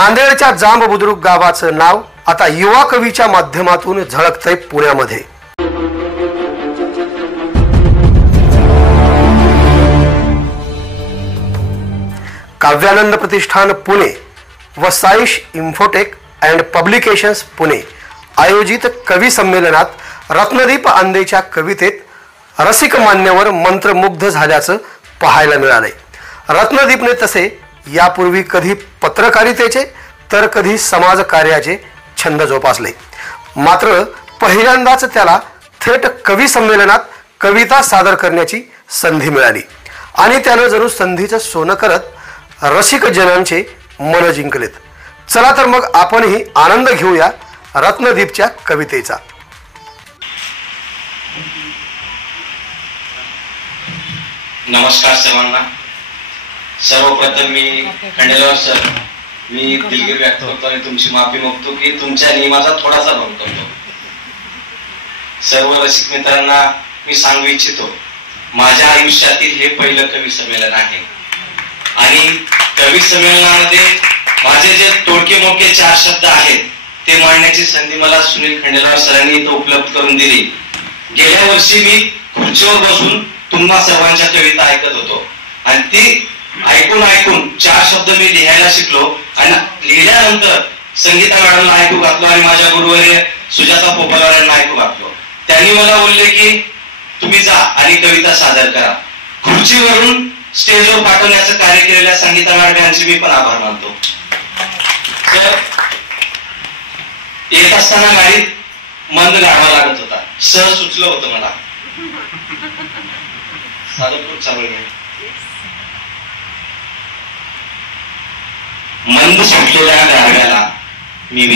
नांदेडच्या जांब बुद्रुक गावाचं नाव आता युवा कवीच्या माध्यमातून झळकतंय पुण्यामध्ये। काव्यानंद प्रतिष्ठान पुणे व Saish infotech and publications Pune आयोजित कवी संमेलनात रत्नदीप आंदेच्या कवितेत रसिक मान्यवर मंत्रमुग्ध झाल्याचं पाहायला मिळालंय। रत्नदीपने तसे यापूर्वी कधी पत्रकारितेचे तर कधी समाजकार्याचे छंद जोपासले, मात्र पहिल्यांदाच त्याला थेट कवी संमेलनात कविता सादर करण्याची संधी मिळाली आणि त्यानं जणू संधीचं सोनं करत रसिक जनांचे मन जिंकलेत। चला तर मग आपणही आनंद घेऊया रत्नदीपच्या कवितेचा। नमस्कार सर्वांना। सर्वप्रथम मी खंडेलवाल सर, मी दिलगिरी व्यक्त करतो आणि तुमची माफी मागतो की तुमच्या नियमाचा थोडासा भंग करतो। सर्व रसिक मित्रांना मी सांगू इच्छितो, माझ्या आयुष्यातील हे पहिलं कवी संमेलन आहे आणि कवी संमेलनामध्ये माझे जे तोडके मोडके 4 शब्द आहेत ते मांडण्याची संधी मला सुनील खंडेलवाल सरांनी इथं उपलब्ध करून दिली। गेल्या वर्षी मी खुर्चीवर बसून तुम्हा सर्वांच्या कविता ऐकत होतो आणि ती ऐकून 4 शब्द मी लिहायला शिकलो आणि लिहिल्यानंतर संगीता मॅडमला ऐकू घातलो आणि माझ्या गुरुवर्य सुजाता पोपलवार यांना ऐकू घातलो। त्यांनी मला बोलले की तुम्ही जा आणि कविता सादर करा। खुर्चीवरून स्टेजवर पाठवण्याचं कार्य केलेल्या संगीता मॅडम यांचे मी पण आभार मानतो। तर येत असताना गाडीत मंद गाडवा लागत होता, सहज सुचलं होतं मला मंद सुटलेल्या गारव्याला मी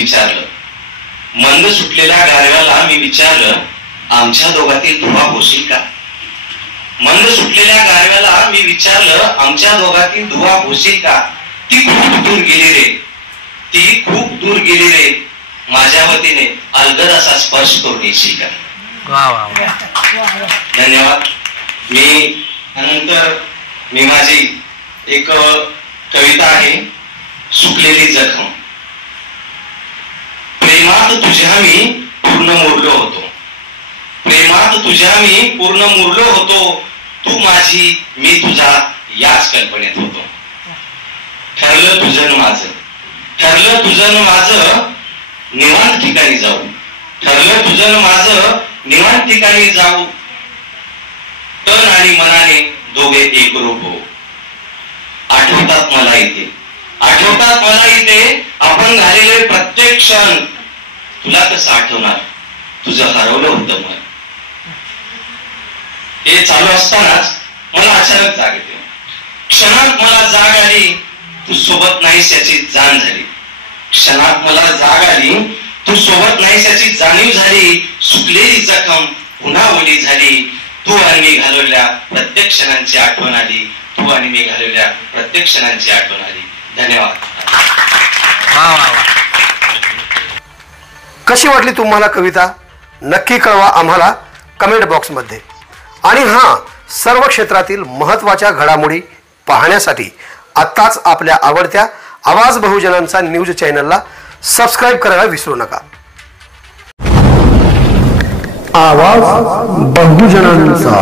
विचारलं, आमच्या दोघातील धुवा होशील का? मंद सुटलेल्या गारव्याला मी विचारलं, आमच्या दोघातील धुवा होशील का? ती खूप दूर गेली रे, माझ्या वतीने अलगद असा स्पर्श करून येशील का? धन्यवाद। मी माझी एक कविता आहे, सुकलेली जखम। प्रेमात तुझ्या मी पूर्ण मुरलो होतो, तू माझी मी तुझा याच कल्पनेत होतो। ठरलं तुझं माझं निवांत ठिकाणी जाऊ, तन आणि मनाने दोघे एकरूप हो। आठवतात मला इथे आपण घालेले प्रत्येक क्षण, तुला कसं आठवणार तुझं हरवलं होतं मन। हे चालू असतानाच मला अचानक जाग येते, क्षणात मला जाग आली, तू सोबत नाहीस याची जाण झाली। जाणीव झाली, सुकलेली जखम पुन्हा ओली झाली, तू आणि मी घालवल्या प्रत्येक क्षणांची आठवण आली, धन्यवाद। कशी वाटली तुम्हाला कविता? नक्की कळवा आम्हाला कमेंट बॉक्समध्ये। आणि हां, सर्व क्षेत्रातील महत्त्वाच्या घडामोडी पाहण्यासाठी आत्ताच आपल्या आवडत्या आवाज बहुजनांचा न्यूज चॅनलला सबस्क्राईब करायला विसरू नका। आवाज बहुजनांचा।